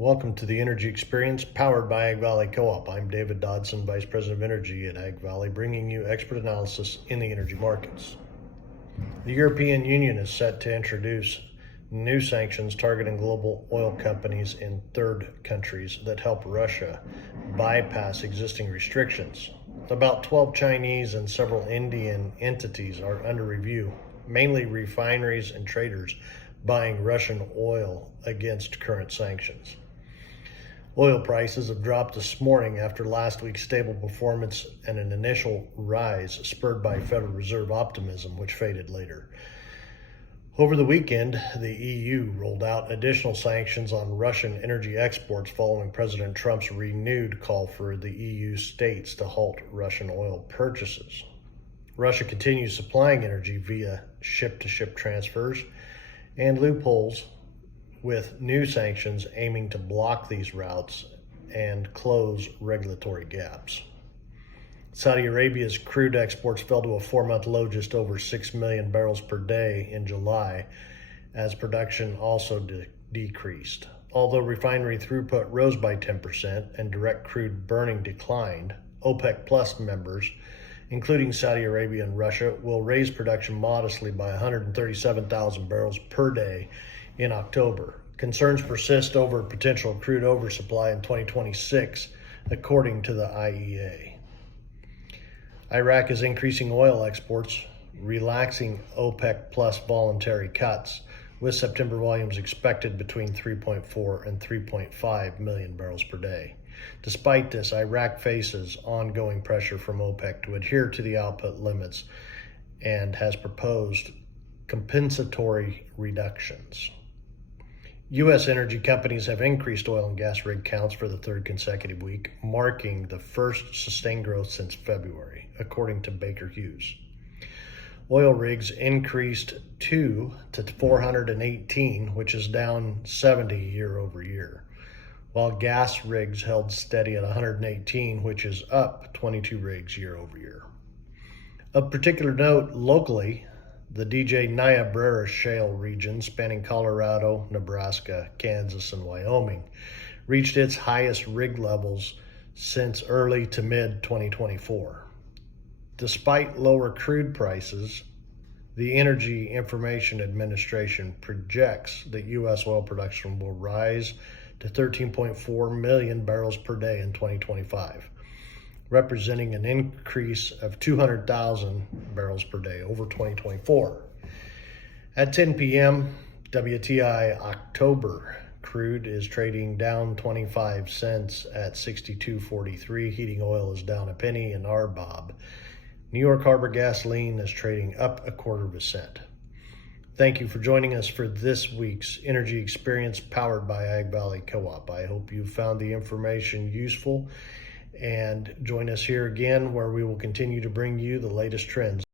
Welcome to the Energy Experience powered by Ag Valley Co-op. I'm David Dodson, Vice President of Energy at Ag Valley, bringing you expert analysis in the energy markets. The European Union is set to introduce new sanctions targeting global oil companies in third countries that help Russia bypass existing restrictions. About 12 Chinese and several Indian entities are under review, mainly refineries and traders buying Russian oil against current sanctions. Oil prices have dropped this morning after last week's stable performance and an initial rise spurred by Federal Reserve optimism, which faded later. Over the weekend, the EU rolled out additional sanctions on Russian energy exports following President Trump's renewed call for the EU states to halt Russian oil purchases. Russia continues supplying energy via ship-to-ship transfers and loopholes, with new sanctions aiming to block these routes and close regulatory gaps. Saudi Arabia's crude exports fell to a 4-month low just over 6 million barrels per day in July, as production also decreased. Although refinery throughput rose by 10% and direct crude burning declined, OPEC Plus members, including Saudi Arabia and Russia, will raise production modestly by 137,000 barrels per day in October. Concerns persist over potential crude oversupply in 2026, according to the IEA. Iraq is increasing oil exports, relaxing OPEC Plus voluntary cuts, with September volumes expected between 3.4 and 3.5 million barrels per day. Despite this, Iraq faces ongoing pressure from OPEC to adhere to the output limits and has proposed compensatory reductions. U.S. energy companies have increased oil and gas rig counts for the third consecutive week, marking the first sustained growth since February, according to Baker Hughes. Oil rigs increased 2 to 418, which is down 70 year over year, while gas rigs held steady at 118, which is up 22 rigs year over year. Of particular note, locally, the DJ-Niobrara shale region, spanning Colorado, Nebraska, Kansas, and Wyoming, reached its highest rig levels since early to mid-2024. Despite lower crude prices, the Energy Information Administration projects that U.S. oil production will rise to 13.4 million barrels per day in 2025, representing an increase of 200,000 barrels per day over 2024. At 10 p.m., WTI October crude is trading down 25 cents at 62.43. Heating oil is down a penny, and RBOB, New York Harbor gasoline, is trading up 1/4 cent. Thank you for joining us for this week's Energy Experience powered by Ag Valley Co-op. I hope you found the information useful, and join us here again where we will continue to bring you the latest trends.